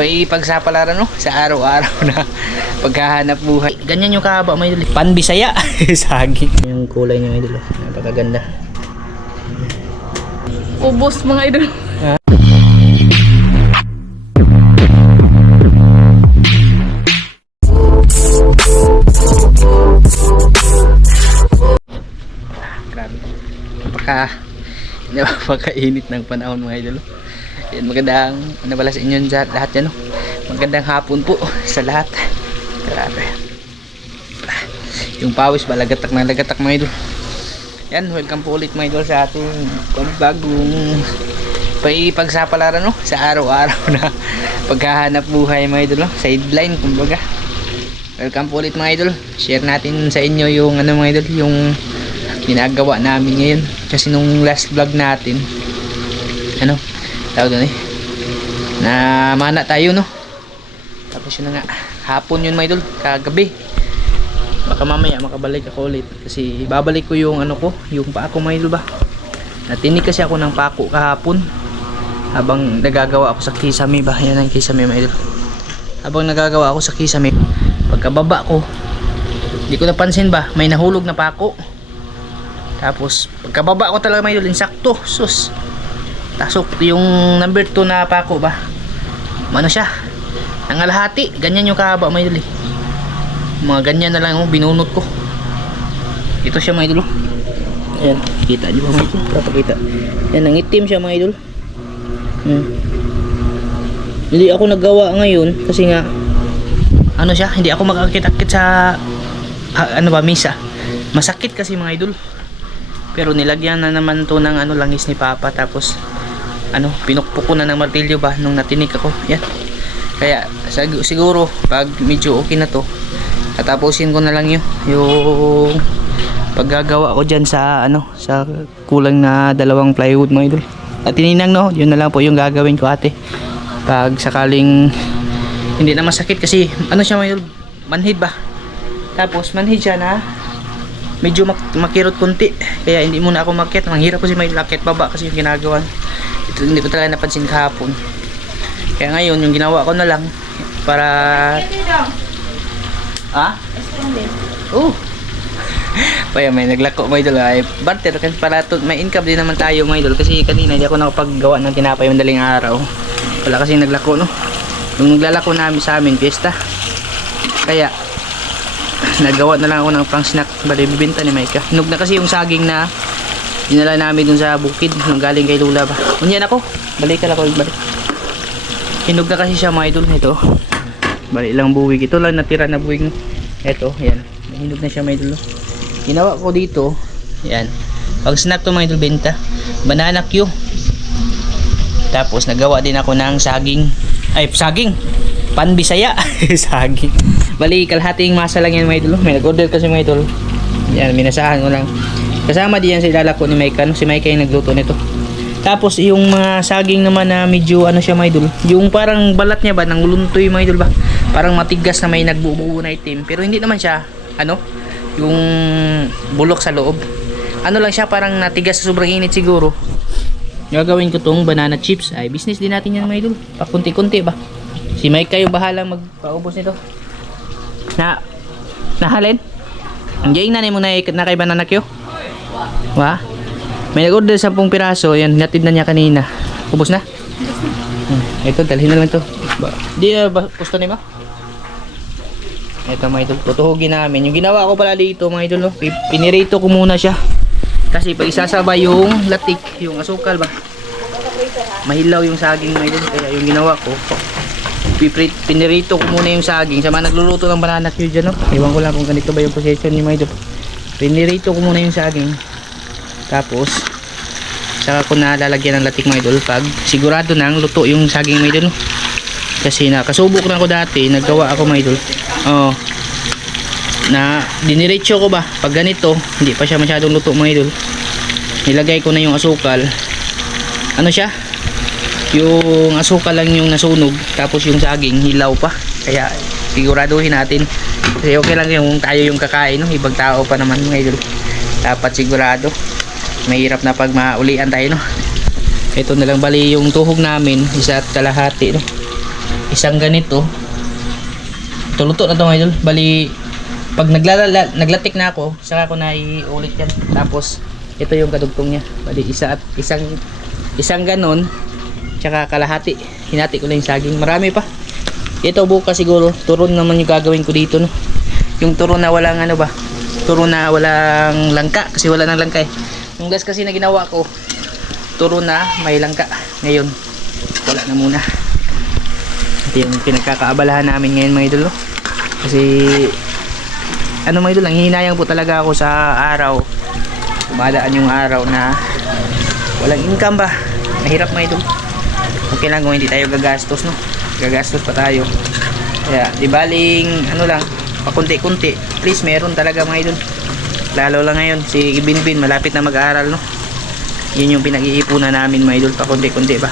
May pagsapalaran no sa araw-araw na paghahanap buhay. Ganyan yung kahaba may idol. Panbisaya. Saging. Yung kulay niya idol. Napakaganda. Ubos mga idol. Grabe. Napaka napakainit ng panahon mga idol. Yan magandang ano pala sa inyo lahat yan no. Magandang hapon po sa lahat. Grabe. Yung pawis ba lagatak na lagatak mga idol. Yan, welcome po ulit mga idol sa ating bagong pagsapalaran no sa araw-araw na paghahanap buhay mga idol no. Sideline kumbaga. Welcome po ulit mga idol. Share natin sa inyo yung ano mga idol, yung ginagawa namin ngayon. Kasi nung last vlog natin, ano, tawag doon eh, na mana tayo no. Tapos yun na nga, hapon yun mga idol, kagabi. Baka mamaya makabalik ako ulit. Kasi babalik ko yung ano ko, yung pako mga idol ba. Natinig kasi ako ng pako kahapon. Habang nagagawa ako sa kisame ba, yan ang kisame mga idol. Habang nagagawa ako sa kisame, pagkababa ko, hindi ko napansin ba, may nahulog na pako. Tapos, pagkababa ko talaga may idol, insakto, sus. Tasok yung number 2 na pako ba. Ano siya? Nangalahati, ganyan yung kahaba may idol eh. Mga ganyan na lang yung binunot ko. Ito siya mga idol. oh. Ayan, kita di ba mga idol? Papakita. Yan, nangitim siya mga idol. Hmm. Hindi ako naggawa ngayon kasi nga ano siya, hindi ako makakit-akit sa ah, ano ba, misa. Masakit kasi mga idol. Pero nilagyan na naman to ng ano langis ni Papa tapos ano, pinukpok ko na ng martilyo ba nung natinig ako. Yan. Kaya siguro pag medyo okay na to, tatapusin ko na lang yun yung paggagawa ko dyan sa ano sa kulang na dalawang plywood mga idol. At tininang no, yun na lang po yung gagawin ko ate. Pag sakaling hindi na masakit kasi ano siya may manhid ba tapos manhid siya na medyo mak makirot kunti kaya hindi muna ako makyat ang hirap kasi may lakit baba kasi yung ginagawa hindi ko talaga napansin kahapon. Kaya ngayon yung ginawa ko na lang para ah oh Paya may naglako mga idol. Ay barter kasi para to, may income din naman tayo mga idol. Kasi kanina hindi ako nakapaggawa ng tinapay madaling araw. Wala kasi naglako no? Yung naglalako namin sa amin fiesta kaya nagawa na lang ako ng pang snack bali bibenta ni Maika hinog na kasi yung saging na dinala namin dun sa bukid nung galing kay Lula ba? Unyan ako. Balik ka lang balik. Hinog na kasi siya mga idol. Ito. Bali ilang buwig. Ito lang natira na buwig. Ito yan. Hinog na siya mga idol. Ginawa ko dito yan. Pag snack to mga idol benta. Banana Q. Tapos nagawa din ako ng saging. Ay saging. Panbisaya. Saging. Bali kalhating masa lang yan mga idol. May nag-order kasi mga idol. Yan minasahan ko lang kasama din yan si lalako ni Maika no? si Maika yung nagluto nito. Tapos yung mga saging naman na medyo ano siya mga idol yung parang balat niya ba nang luntoy mga idol ba? Parang matigas na may nagbubuo na itim. Pero hindi naman siya ano yung bulok sa loob. Ano lang siya parang natigas sa sobrang init siguro. Gagawin ko tong banana chips. Ay business din natin yan mga idol pakunti-kunti ba? Si Mike kayo bahalang magpaubos nito. Na nahalin? Andiyan na mo na, na kay banana kyo wa may nag-order 10 piraso yan natid na niya kanina ubos na hmm. ito dalhin na lang to ba, di uh, ba gusto ni ma ito mga idol tutuhugin namin yung ginawa ko pala dito mga idol no? Pi- pinirito ko muna siya kasi pag isasabay yung latik, yung asukal ba, mahilaw yung saging mga idol. Kaya yung ginawa ko, pinirito ko muna yung saging. Sa mga nagluluto ng banana cue dyan, no? Iwan ko lang kung ganito ba yung position ni mga idol. Pinirito ko muna yung saging. Tapos, saka ko na lalagyan ng latik mga idol pag sigurado nang luto yung saging mga idol. Kasi nakasubok na ako dati, naggawa ako mga idol. Oh, na diniretso ko ba pag ganito hindi pa siya masyadong luto mga idol. Nilagay ko na yung asukal. Ano siya? Yung asukal lang yung nasunog tapos yung saging hilaw pa. Kaya siguraduhin natin. Kasi okay lang yung tayo yung kakain no? ibang tao pa naman mga idol. Dapat sigurado mahirap na pag maulian tayo no ito na lang bali yung tuhog namin isa at kalahati no isang ganito. Tuluto na to mga. Bali, pag naglalala, naglatik na ako, saka ako na iulit yan. Tapos, ito yung kadugtong niya. Bali, isa at isang, isang ganon, tsaka kalahati. Hinati ko lang yung saging. Marami pa. Ito bukas siguro, turon naman yung gagawin ko dito, no. Yung turon na walang ano ba, turon na walang langka, kasi wala nang langka eh. Yung kasi na ginawa ko, turon na may langka. Ngayon, wala na muna. Ito yung pinagkakaabalahan namin ngayon mga idol, no? Kasi, ano mga idol, ang hinayang po talaga ako sa araw. Dumadaan yung araw na walang income ba? Mahirap mga idol. Okay lang kung hindi tayo gagastos, no? Gagastos pa tayo. Kaya, di baling, ano lang, pakunti-kunti. Please, meron talaga mga idol. Lalo lang ngayon, si Binbin, malapit na mag-aaral, no? Yun yung pinag-iipunan namin mga idol, pakunti-kunti ba?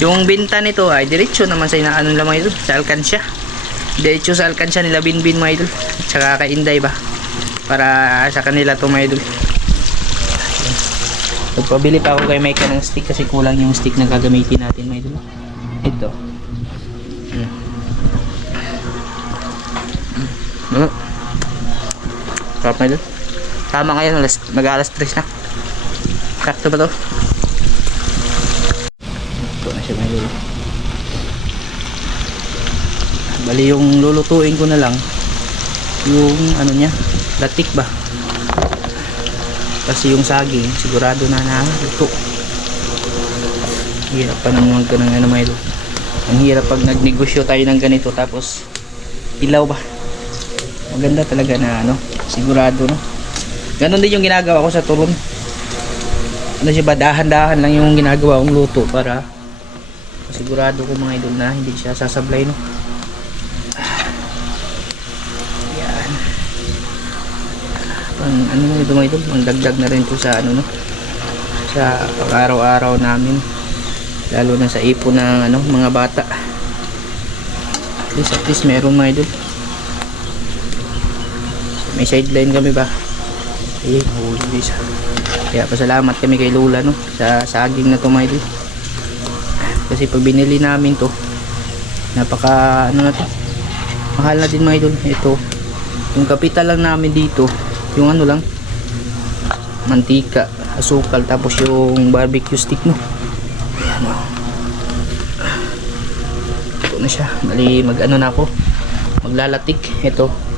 Yung binta nito ay diretso naman sa inaano nila mga idol, sa alkansya. Diretso sa alkansya nila Binbin mga idol. Tsaka kay Inday ba? Para sa kanila to mga idol. Nagpabili pa ako kay Micah ng stick kasi kulang yung stick na gagamitin natin mga idol. Ito. Hmm. Hmm. Sarap mga idol. Tama ngayon, alas, mag-alas 3 na. Sakto ba to? Ito na siya idol. Bali yung lulutuin ko na lang yung ano niya, latik ba? Kasi yung saging sigurado na na luto. Hirap pa naman ka ng ano mga idol. Ang hirap pag nagnegosyo tayo ng ganito tapos ilaw ba? Maganda talaga na ano, sigurado no. Ganon din yung ginagawa ko sa turon. Ano siya ba, dahan-dahan lang yung ginagawa kong luto para sigurado ko mga idol na hindi siya sasablay no. Yan. Pang ano ito mga idol, pang dagdag na rin po sa ano no. Sa pang-araw-araw namin. Lalo na sa ipon ng ano, mga bata. At least, at least meron mga idol. May sideline kami ba? Ayun, huli siya. Kaya pasalamat kami kay Lola no sa saging na to. Kasi pag binili namin to, napaka ano na to. Mahal na din mga idol. Ito, yung kapital lang namin dito, yung ano lang, mantika, asukal, tapos yung barbecue stick no. Ayan o. Ito na siya. Mali mag ano na ako. Maglalatik. Ito.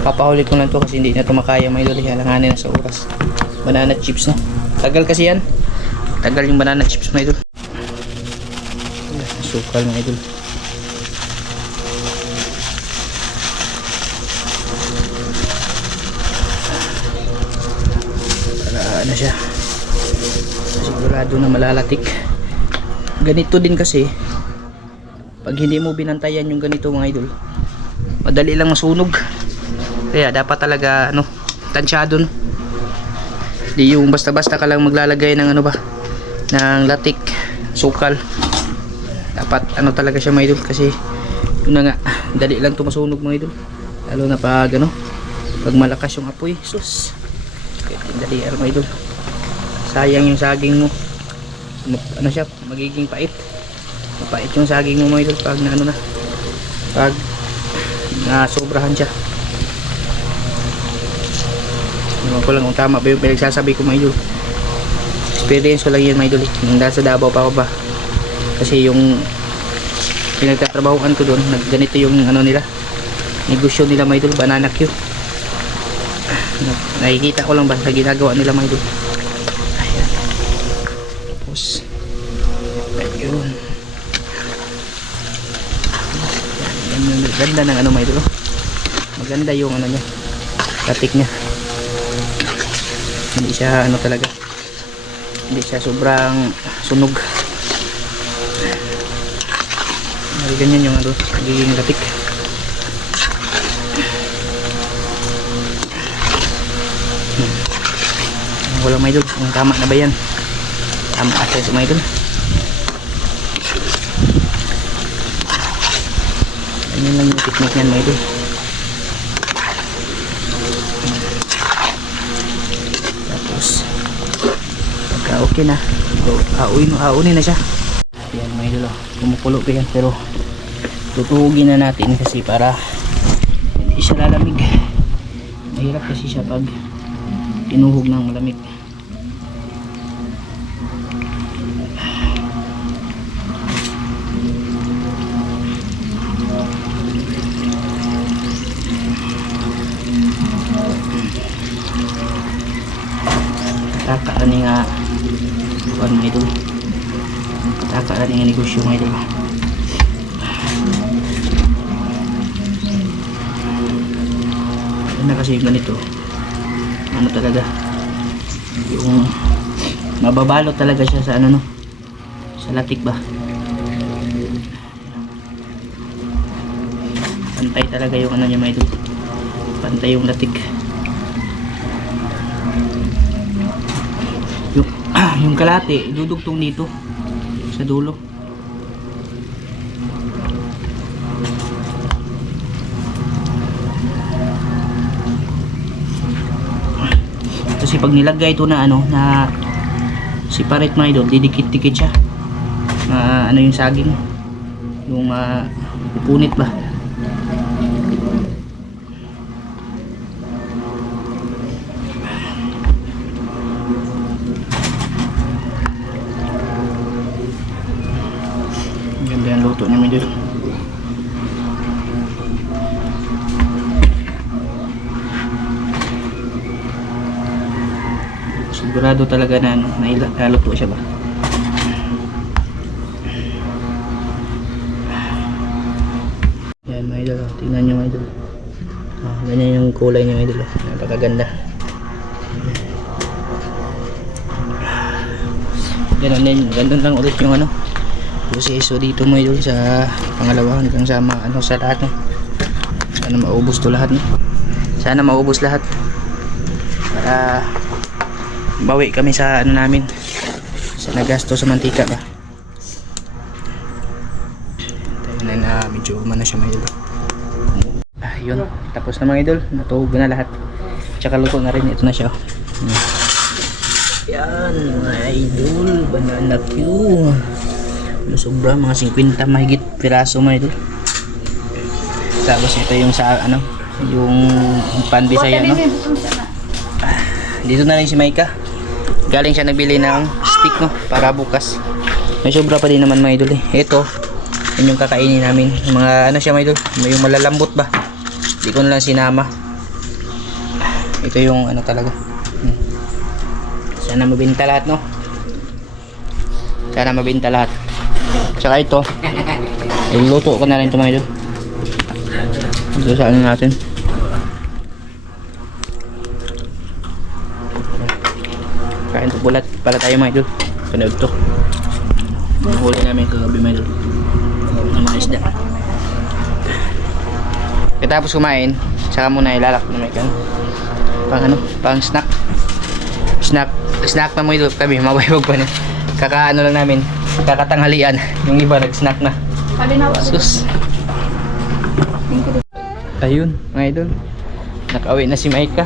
Papahuli ko lang to kasi hindi na to makaya may idol. Halanganin na sa oras. Banana chips no. Tagal kasi yan. Tagal yung banana chips mga idol. Asukal mga idol. Para ano siya. Sigurado na malalatik. Ganito din kasi pag hindi mo binantayan yung ganito mga idol madali lang masunog kaya dapat talaga ano tansyado no? Di yung basta basta ka lang maglalagay ng ano ba ng latik sukal. Dapat ano talaga siya mga idol kasi yun na nga dali lang tumasunog mga idol. Lalo na pag ano pag malakas yung apoy. Sus! Dali ano mga idol. Sayang yung saging mo. Ano siya magiging pait. Mapait yung saging mo mga idol pag na ano na pag na sobrahan siya Ewan ko lang kung tama. Ba yung pinagsasabi ko mga experience ko lang yun mga idol nasa Davao pa ako ba? Kasi yung pinagtatrabahoan ko doon ganito yung ano nila negosyo nila mga idol banana Q Na- nakikita ko lang ba sa ginagawa nila mga idol ayan. Tapos ayun. Ganda ng ano mga maganda yung ano niya katik niya hindi siya ano talaga. Hindi siya sobrang sunog. Ganyan yung ano nagiging katik hmm. wala may idol kung tama na ba yan? Tama ate sa may idol ganyan lang yung technique niyan may idol tapos pagka okay na. So, auin, aunin na siya. Yan mga idol oh. kumukulo pa yan pero tutuhugin na natin kasi para hindi siya lalamig. Mahirap kasi siya pag tinuhog ng malamig. Taka ni nga kuan mo ito? Taka ni nga negosyo ito. Yan na kasi yung ganito? Ano talaga? Yung mababalo talaga siya sa ano no? Sa latik ba? Pantay talaga yung ano niya may ito. Pantay yung latik yung kalate dudugtong dito sa dulo. Kasi pag nilagay ito na ano na separate mga idol didikit-dikit siya. Ah, ano yung saging? Yung uh, punit ba idol sigurado talaga na ano, naila- naluto siya ba? Yan mga idol oh. tingnan nyo mga idol. Oh, ganyan yung kulay niya mga idol oh. napakaganda. Ganun din ganun lang ulit yung ano proseso dito mga idol sa pangalawa hanggang sa ma- ano sa lahat sana maubos to lahat sana maubos lahat. Para bawi kami sa ano namin sa nagasto sa mantika ba? Tayo na na medyo umano siya mga idol ah yun tapos na mga idol. Natuhog na lahat. Tsaka luto na rin. Ito na siya Hmm. yan mga idol. Banana ano sobra. Mga 50 mahigit piraso mga idol tapos ito yung sa ano yung panbisaya no? Dito na rin si Maika. Galing siya nagbili ng stick no? Para bukas. May sobra pa din naman mga idol eh. Ito yun yung kakainin namin. Mga ano siya mga idol? Yung malalambot ba? Hindi ko na lang sinama. Ito yung ano talaga. Hmm. sana mabinta lahat no? Sana mabinta lahat tsaka ito. Iluluto ko na rin ito mga idol. Ito sa ano natin. Kain to bulat para tayo mga idol. Panood to. Huli namin kagabi mga idol. Ng mga isda. Katapos kumain saka muna ilalak na may kan pang ano? Pang snack. Snack. Snack na mga idol. Kami mabaybag pa na. Kakaano lang namin kakatanghalian yung iba nag snack na sus ayun mga idol nakauwi na si Maika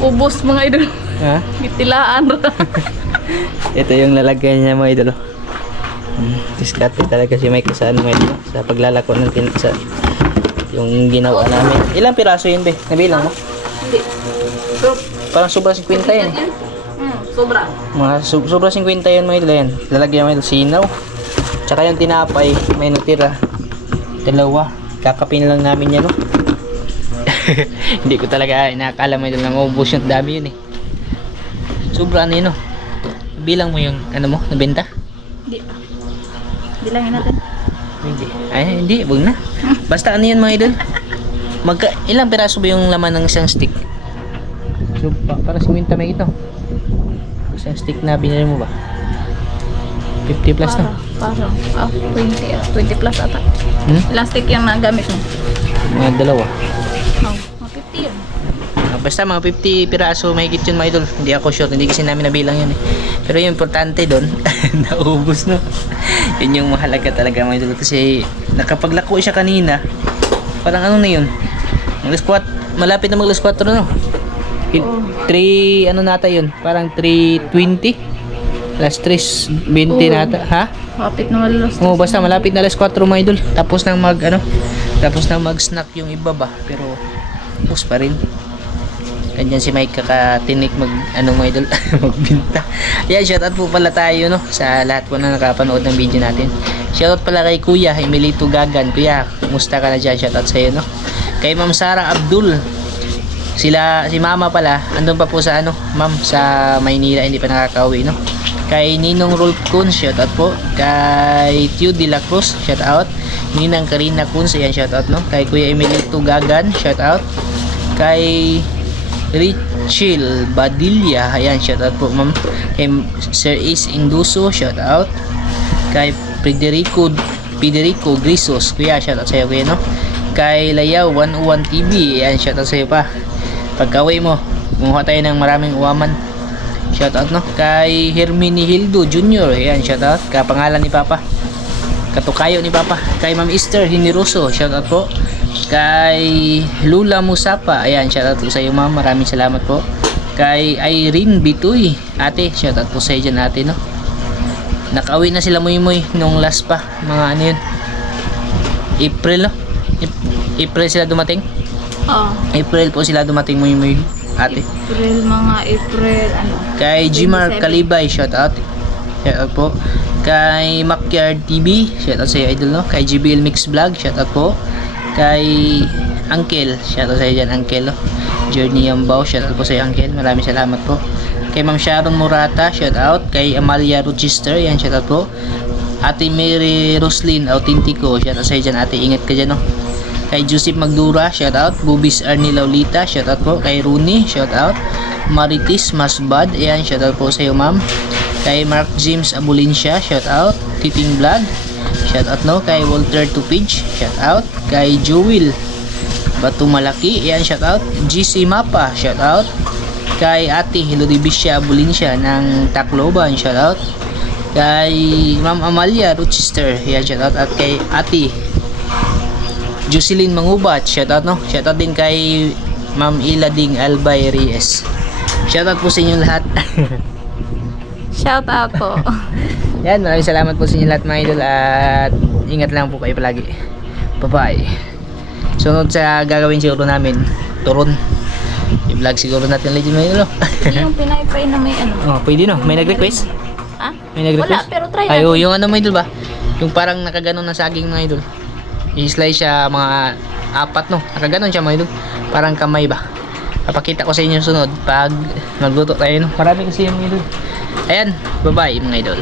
Ubos mga idol. ha Gitilaan. Ito yung lalagyan niya mga idolo. Hmm, diskarte talaga si Mike sa ano mga idolo. Sa paglalako ng tin sa yung ginawa namin. Ilang piraso yun be? Nabilang mo? Hindi. So, Parang sobra 50 yan. Sobra. Mga so, sobra 50 yun mga idolo yan. Lalagyan mo idolo sinaw. Tsaka yung tinapay, may natira. Dalawa. Kakapin lang namin yan no. Hindi ko talaga inakala mo idolo na maubos yung dami yun eh. Sobra ano yun no. Bilang mo yung ano mo, nabenta? Hindi. Bilangin natin. Hindi. Ay, hindi. Wag na. Basta ano yun mga idol? Magka, ilang piraso ba yung laman ng isang stick? So, pa, para 50 may ito. Isang stick na binili mo ba? 50 plus na. Parang, ah, 20, ah, 20 plus ata. Hmm? Elastic yung nagamit mo. Mga dalawa. Oh, mga 50 yun. Ah, Basta mga 50 piraso mahigit yun mga idol. Hindi ako sure. Hindi kasi namin nabilang yun eh. Pero yung importante doon, naubos no. yun yung mahalaga talaga mga idol. Kasi nakapaglako siya kanina. Parang ano na yun. Mag squat. Malapit na mag squat no. Oo. 3 ano nata yun? Parang 320. Alas 3.20 Oo. na ata. Ha? Kapit na malalas. Oo, basta malapit na alas 4 mga idol. Tapos nang mag, ano, tapos nang mag-snack yung iba ba. Pero, tapos pa rin. Ganyan si Mike kakatinik mag, ano mga idol, magbinta. Yan, shoutout po pala tayo, no, sa lahat po na nakapanood ng video natin. Shoutout pala kay Kuya, Emilito Gagan. Kuya, kumusta ka na dyan? Shoutout sa'yo, no. Kay Ma'am Sara Abdul. Sila, si Mama pala, andun pa po sa ano, Ma'am, sa Maynila, hindi pa nakakauwi, no. Kay Ninong Rolcon, shoutout po. Kay Tio De La Cruz, shoutout. Ninang Karina Kunz, ayan, shoutout, no. Kay Kuya Emilito Gagan, shoutout. Kay Richil Badilla, ayan, shoutout po, Ma'am. Kay Sir Is Induso, shoutout. Kay Federico Federico Grisos, kuya, shoutout sa'yo, kuya, no. Kay Layaw 101 TV, ayan, shoutout sa'yo pa. Pagkaway mo, kumuha tayo ng maraming uwaman. Shoutout no. Kay Hermini Hildo Jr. Ayan, shoutout. Kapangalan ni Papa. Katukayo ni Papa. Kay Ma'am Esther Hiniroso. Shoutout po. Kay Lula Musapa. Ayan, shoutout po sa iyo ma'am. Maraming salamat po. Kay Irene Bituy. Ate, shoutout po sa iyo dyan ate no. Nakauwi na sila muy muy nung last pa. Mga ano yun. April no. Ap- April sila dumating. Oo. April po sila dumating muy muy. Ate. April, mga April, ano. Kay Jimar 27. Kalibay, shout out. Shout out po. Kay Makyard TV, shout out sa iyo idol no. Kay GBL Mix Vlog, shout out po. Kay Uncle, shout out sa iyo dyan Uncle no. Journey Yambao, shout out po sa iyo Uncle. Maraming salamat po. Kay Ma'am Sharon Murata, shout out. Kay Amalia Rochester, yan shout out po. Ate Mary Roslyn Autentico, shout out sa iyo dyan ate. Ingat ka dyan no. Kay Joseph Magdura, shout out. Bubis Arnie Laulita, shout out po. Kay Rooney, shout out. Maritis Masbad, ayan, shout out po sa iyo, ma'am. Kay Mark James Abulincia, shout out. Titing Vlog, shout out no. Kay Walter Tupage, shout out. Kay Jewel Batu Malaki, ayan, shout out. GC Mapa, shout out. Kay Ate Hilodibisha Abulincia ng Tacloban, shout out. Kay Ma'am Amalia Rochester, ayan, shout out. At kay Ate Jocelyn Mangubat, shoutout no. Shoutout din kay Ma'am Ilading Albay Reyes. Shoutout po sa inyong lahat. Shout out po. Yan, maraming salamat po sa inyong lahat mga idol at ingat lang po kayo palagi. Bye-bye. Sunod sa gagawin siguro namin, turon. I-vlog siguro natin legend mga idol. yung pinay-pray na may ano. oh, pwede no. May nag-request? Ha? May nag-request? Wala, pero try Ay, natin. oh, yung ano mga idol ba? Yung parang nakaganon na saging mga idol. I-slice siya mga apat no. Nakaganon siya mga idol. Parang kamay ba? Papakita ko sa inyo sunod pag magluto tayo no. Marami kasi yung idol. Ayan, bye-bye mga idol.